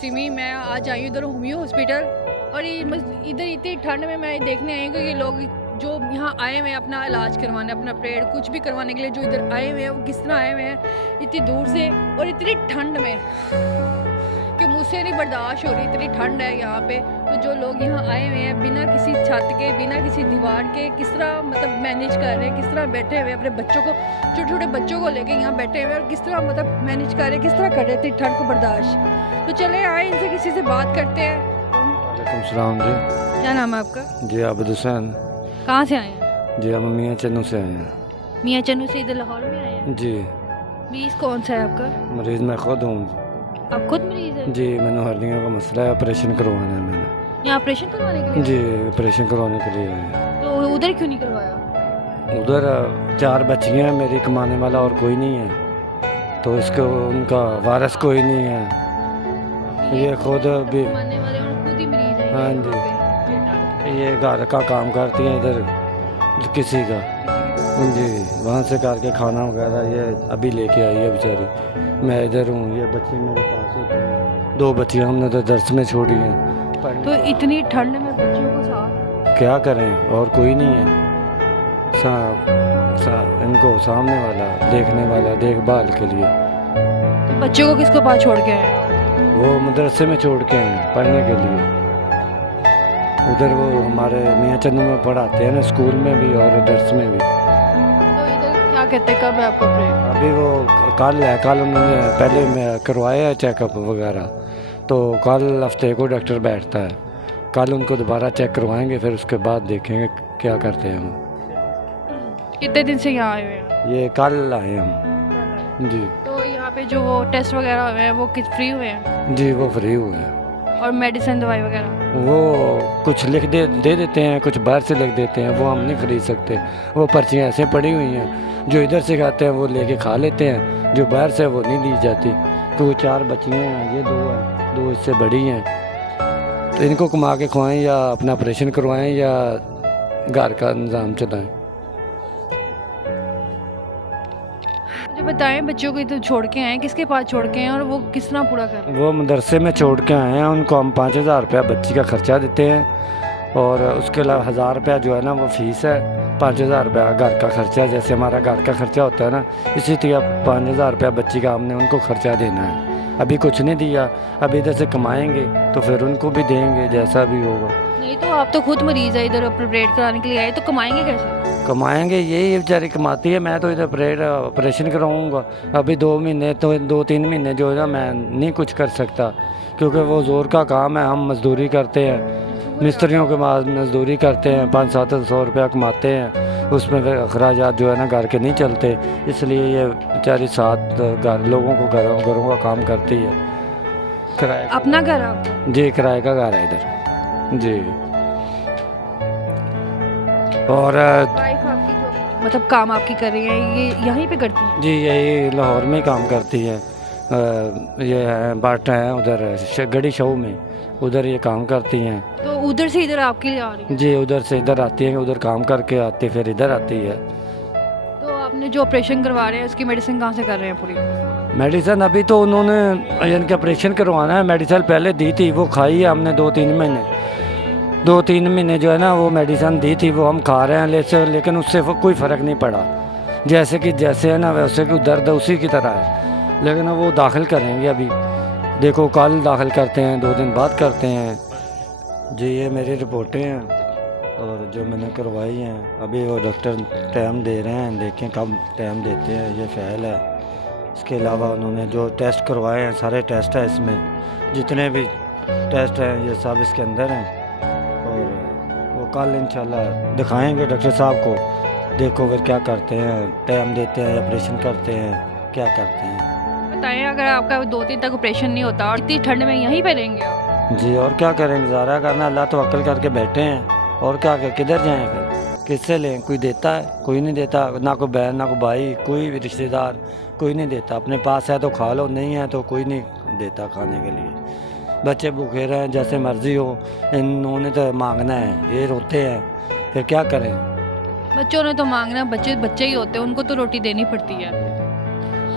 सिमी। मैं आज आई हूँ इधर होमियो हॉस्पिटल और इधर इतनी ठंड में मैं देखने आई हूँ कि लोग जो यहाँ आए हुए हैं अपना इलाज करवाने, अपना पेड़ कुछ भी करवाने के लिए जो इधर आए हुए हैं वो किस तरह आए हुए हैं इतनी दूर से और इतनी ठंड में कि मुझसे नहीं बर्दाश्त हो रही। इतनी ठंड है यहाँ पे, तो जो लोग यहाँ आए हुए हैं बिना किसी छत के, बिना किसी दीवार के, किस तरह मतलब मैनेज कर रहे हैं, किस तरह बैठे हुए अपने बच्चों को, छोटे छोटे बच्चों को लेके यहाँ बैठे हुए हैं और किस तरह मतलब मैनेज कर रहे हैं, किस तरह कर रहे थे ठंड को बर्दाश्त। तो चले आए इनसे किसी से बात करते हैं। वालेकुम सलाम जी। क्या नाम है आपका? जी आबिद हुसैन। कहाँ से आए हैं? जी हम मियाँ चन्नू से आए हैं। मियाँ चन्नू से इधर लाहौर में आए हैं। जी मरीज कौन सा है आपका? मरीज़ मैं खुद हूँ। आप खुद मरीज हैं? जी मैंने हड्डियों का मसला है, ऑपरेशन करवाना है मैंने। यहाँ ऑपरेशन करवाने के लिए? जी ऑपरेशन करवाने के लिए आए हैं। तो उधर क्यों नहीं करवाया? उधर 4 बच्चियाँ हैं, मेरी कमाने वाला और कोई नहीं है, तो इसको उनका वारिस कोई नहीं है। ये खुद भी कमाने वाले और खुद ही मरीज हैं। हाँ जी, ये घर का काम करती हैं इधर किसी का। जी वहाँ से करके खाना वगैरह ये अभी लेके आई है बेचारी। मैं इधर हूँ, ये बच्ची मेरे पास होती है। 2 बच्चियाँ हमने तो दर्स में छोड़ी हैं। तो इतनी ठंड में बच्चों को साथ क्या करें, और कोई नहीं है इनको सामने वाला, देखने वाला, देखभाल के लिए। तो बच्चों को किसको पास छोड़ के आए? वो मदरसे में छोड़ के हैं पढ़ने के लिए। उधर वो हमारे मियाँ चन्नू में पढ़ाते हैं ना, स्कूल में भी और दर्स में भी। तो इधर क्या कहते हैं, कब है आपका ऑपरेशन? अभी वो कल है, कल उन्होंने पहले में करवाया है चेकअप वगैरह, तो कल हफ्ते को डॉक्टर बैठता है। कल उनको दोबारा चेक करवाएंगे, फिर उसके बाद देखेंगे क्या करते हैं हम। कितने दिन से यहाँ आए हुए हैं? ये कल आए हम। जी तो यहाँ पे जो वो टेस्ट वगैरह हुए हैं वो किस फ्री हुए हैं? जी वो फ्री हुए हैं। और मेडिसिन दवाई वगैरह? वो कुछ लिख दे देते हैं, कुछ बाहर से लिख देते हैं, वो हम नहीं खरीद सकते। वो पर्चियाँ ऐसे पड़ी हुई हैं, जो इधर से खाते हैं वो लेके खा लेते हैं, जो बाहर से वो नहीं ली जाती। तो वो 4 बच्चियाँ हैं, ये 2 हैं, 2 इससे बड़ी हैं। तो इनको कमा के खुआएं या अपना ऑपरेशन करवाएं या घर का निज़ाम चलाएं। मुझे बताएं, बच्चों को इधर छोड़ के आए, किसके पास छोड़ के हैं और वो किस तरह पूरा कर रहे हैं? वो मदरसे में छोड़ के आए हैं, उनको हम 5000 रुपया बच्ची का ख़र्चा देते हैं और उसके अलावा 1000 रुपया जो है ना वो फ़ीस है। 5000 रुपया घर का ख़र्चा, जैसे हमारा घर का ख़र्चा होता है ना, इसी तरह 5000 रुपया बच्ची का हमने उनको ख़र्चा देना है। अभी कुछ नहीं दिया, अभी इधर से कमाएंगे तो फिर उनको भी देंगे जैसा भी होगा। नहीं तो आप तो खुद मरीज है, इधर ऑपरेट कराने के लिए आए, तो कमाएंगे कैसे? कमाएंगे, यही बेचारी कमाती है। मैं तो इधर ऑपरेशन कराऊंगा। अभी 2 महीने तो 2-3 महीने जो है ना मैं नहीं कुछ कर सकता, क्योंकि वो ज़ोर का काम है। हम मजदूरी करते हैं, मिस्त्रियों के पास मजदूरी करते हैं, 500-700 रुपया कमाते हैं, उसमें फिर अखराजात जो है ना घर के नहीं चलते, इसलिए ये बेचारी साथ घर लोगों को घरों का काम करती है। किराए अपना घर आपका? जी किराए का घर है इधर जी। और वाइफ आपकी जो मतलब काम आपकी कर रही है, ये यहीं पे करती है? जी यही लाहौर में ही काम करती है। ये है बाट हैं उधर गढ़ी शो में, उधर ये काम करती हैं। तो उधर से इधर आपके लिए आ रही है? जी उधर से इधर आती हैं, उधर काम करके आती फिर इधर आती है। तो आपने जो ऑपरेशन करवा रहे हैं उसकी मेडिसिन कहाँ से कर रहे हैं पूरी? मेडिसिन अभी तो उन्होंने इनके ऑपरेशन करवाना है, मेडिसिन पहले दी थी, वो खाई है हमने 2-3 महीने। 2-3 महीने जो है ना वो मेडिसिन दी थी, वो हम खा रहे हैं, लेकिन उससे कोई फ़र्क नहीं पड़ा। जैसे है ना वैसे कि दर्द उसी की तरह है, लेकिन वो दाखिल करेंगे अभी। देखो कल दाखिल करते हैं, 2 दिन बाद करते हैं। जी ये मेरी रिपोर्टें हैं और जो मैंने करवाई हैं। अभी वो डॉक्टर टाइम दे रहे हैं, देखें कब टाइम देते हैं। ये फ़ैल है। इसके अलावा उन्होंने जो टेस्ट करवाए हैं, सारे टेस्ट हैं इसमें, जितने भी टेस्ट हैं ये सब इसके अंदर हैं। और वो कल इंशाल्लाह दिखाएंगे डॉक्टर साहब को, देखो फिर क्या करते हैं, टाइम देते हैं, ऑपरेशन करते हैं, क्या करते हैं। बताएं, अगर आपका 2 दिन तक ऑपरेशन नहीं होता और इतनी ठंड में यहीं पे रहेंगे आप? जी और क्या करेंगे, गुजारा करना, अल्लाह तवक्कल करके बैठे हैं और क्या किधर जाएँ फिर, किससे लें? कोई देता है? कोई नहीं देता, ना कोई बहन ना कोई भाई, कोई भी रिश्तेदार कोई नहीं देता। अपने पास है तो खा लो, नहीं है तो कोई नहीं देता खाने के लिए। बच्चे भूखे रहें जैसे मर्जी हो, इन्होंने तो मांगना है, ये रोते हैं, फिर क्या करें? बच्चों ने तो मांगना, बच्चे बच्चे ही होते हैं, उनको तो रोटी देनी पड़ती है।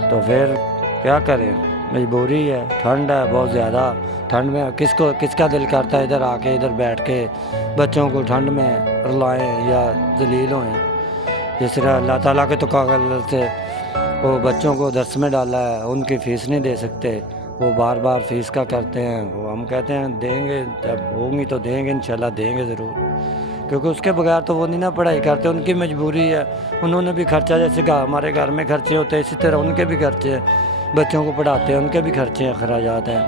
तो फिर क्या करें? मजबूरी है, ठंड है बहुत ज़्यादा। ठंड में किसका दिल करता है इधर आके इधर बैठ के बच्चों को ठंड में रुलाएं या जलील होएं। जिस तरह अल्लाह ताला के तो कागल से वो बच्चों को दर्स में डाला है, उनकी फ़ीस नहीं दे सकते, वो बार बार फ़ीस का करते हैं। वो हम कहते हैं देंगे, जब होंगी तो देंगे, इंशाल्लाह देंगे ज़रूर, क्योंकि उसके बगैर तो वो नहीं ना पढ़ाई करते। उनकी मजबूरी है, उन्होंने भी खर्चा, जैसे हमारे घर में खर्चे होते हैं इसी तरह उनके भी खर्चे हैं, बच्चों को पढ़ाते हैं उनके भी खर्चे हैं, खराजात हैं।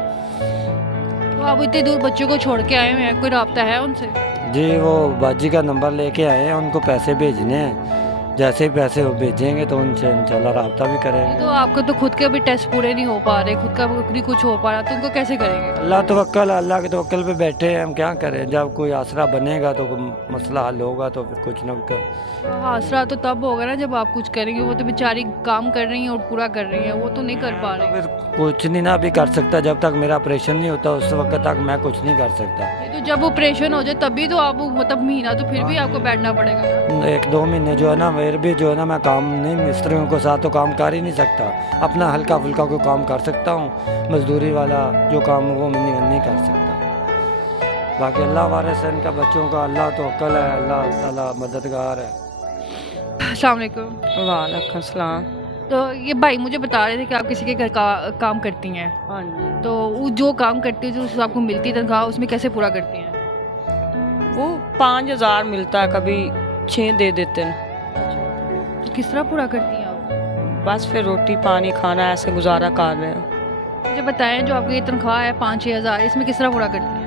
तो आप इतनी दूर बच्चों को छोड़ के आए हुए हैं, कोई राब्ता है उनसे? जी वो बाजी का नंबर लेके आए हैं, उनको पैसे भेजने हैं, जैसे ही पैसे वो भेजेंगे तो उनसे इंशाल्लाह रब्ता भी करेंगे। तो आपको तो खुद के भी टेस्ट पूरे नहीं हो पा रहे, खुद का भी कुछ हो पा रहा, तो उनको कैसे करेंगे? अल्लाह के तवक्कल पे बैठे हैं, हम क्या करें। जब कोई आसरा बनेगा तो मसला हल होगा, तो फिर कुछ न आसरा तो तब होगा ना जब आप कुछ करेंगे। वो तो बेचारी काम कर रही हैं और पूरा कर रही हैं, वो तो नहीं कर पा रही। फिर कुछ नहीं ना भी कर सकता। जब तक मेरा ऑपरेशन नहीं होता उस वक्त तक मैं कुछ नहीं कर सकता। तो जब ऑपरेशन हो जाए तभी तो आप, मतलब महीना तो फिर भी आपको बैठना पड़ेगा। 1-2 महीने जो है ना, मेरे भी जो है ना, मैं काम नहीं, मिस्त्रियों के साथ तो काम कर ही नहीं सकता। अपना हल्का फुल्का कोई काम कर सकता हूँ, मजदूरी वाला जो काम वो मैं नहीं कर सकता। बाकी अल्लाह वारिस है इनका, बच्चों का अल्लाह तवक्कल है, अल्लाह ताला मददगार है। अस्सलाम वालेकुम। वालेकुम सलाम। तो ये भाई मुझे बता रहे थे कि आप किसी के घर काम करती हैं, हाँ जी। तो वो जो काम करती है, जो आपको मिलती है तनख्वाह, उसमें कैसे पूरा करती हैं? वो 5,000 मिलता है, कभी 6 दे देते हैं। तो किस तरह पूरा करती हैं आप? बस फिर रोटी पानी खाना ऐसे गुजारा कर रहे हैं। मुझे बताएं, जो आपकी ये तनख्वाह है 5-6 हज़ार, इसमें किस तरह पूरा करती हैं?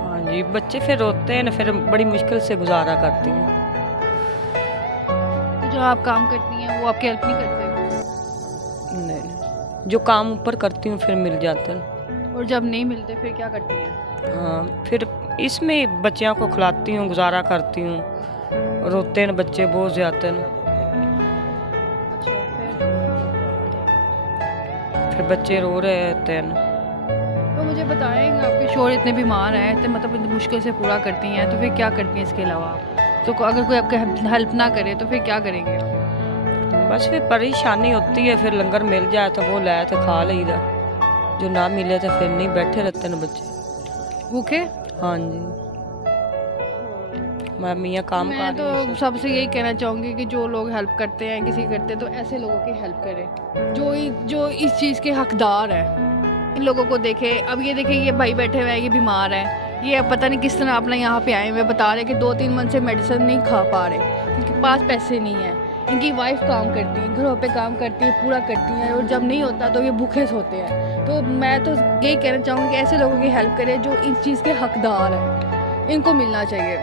हाँ जी, बच्चे फिर रोते हैं ना, फिर बड़ी मुश्किल से गुजारा करती हैं। तो जो आप काम करती हैं वो आपकी हेल्प नहीं करते? नहीं, जो काम ऊपर करती हूँ फिर मिल जाते हैं। और जब नहीं मिलते फिर क्या करती हैं? हाँ, फिर इसमें बच्चियों को खिलाती हूँ, गुजारा करती हूँ। रोते हैं बच्चे, बहुत ज़्यादा हैं, अच्छा, फिर बच्चे रो रहे होते हैं। तो मुझे बताएं, आपके शोहर इतने बीमार हैं, तो मतलब इतनी मुश्किल से पूरा करती हैं, तो फिर क्या करती हैं इसके अलावा आप? तो अगर कोई आपके हेल्प ना करे तो फिर क्या करेंगे? बस फिर परेशानी होती है, फिर लंगर मिल जाए तो वो लाए तो खा लीदा, जो ना मिले तो फिर नहीं, बैठे रहते हैं बच्चे भूखे? हाँ जी। मैं मियाँ काम मैं कर रही तो हूँ। सबसे यही कहना चाहूँगी कि जो लोग हेल्प करते हैं, किसी करते हैं, तो ऐसे लोगों की हेल्प करें जो इस चीज़ के हकदार हैं। इन लोगों को देखें। अब ये देखें, ये भाई बैठे हुए हैं, ये बीमार हैं, ये अब पता नहीं किस तरह अपना यहाँ पे आए हुए, बता रहे कि 2-3 मंथ से मेडिसिन नहीं खा पा रहे, इनके पास पैसे नहीं हैं। इनकी वाइफ काम करती है, घरों पे काम करती है, पूरा करती हैं, और जब नहीं होता तो ये भूखे सोते हैं। तो मैं तो यही कहना चाहूँगी कि ऐसे लोगों की हेल्प करें जो इस चीज़ के हकदार हैं, इनको मिलना चाहिए।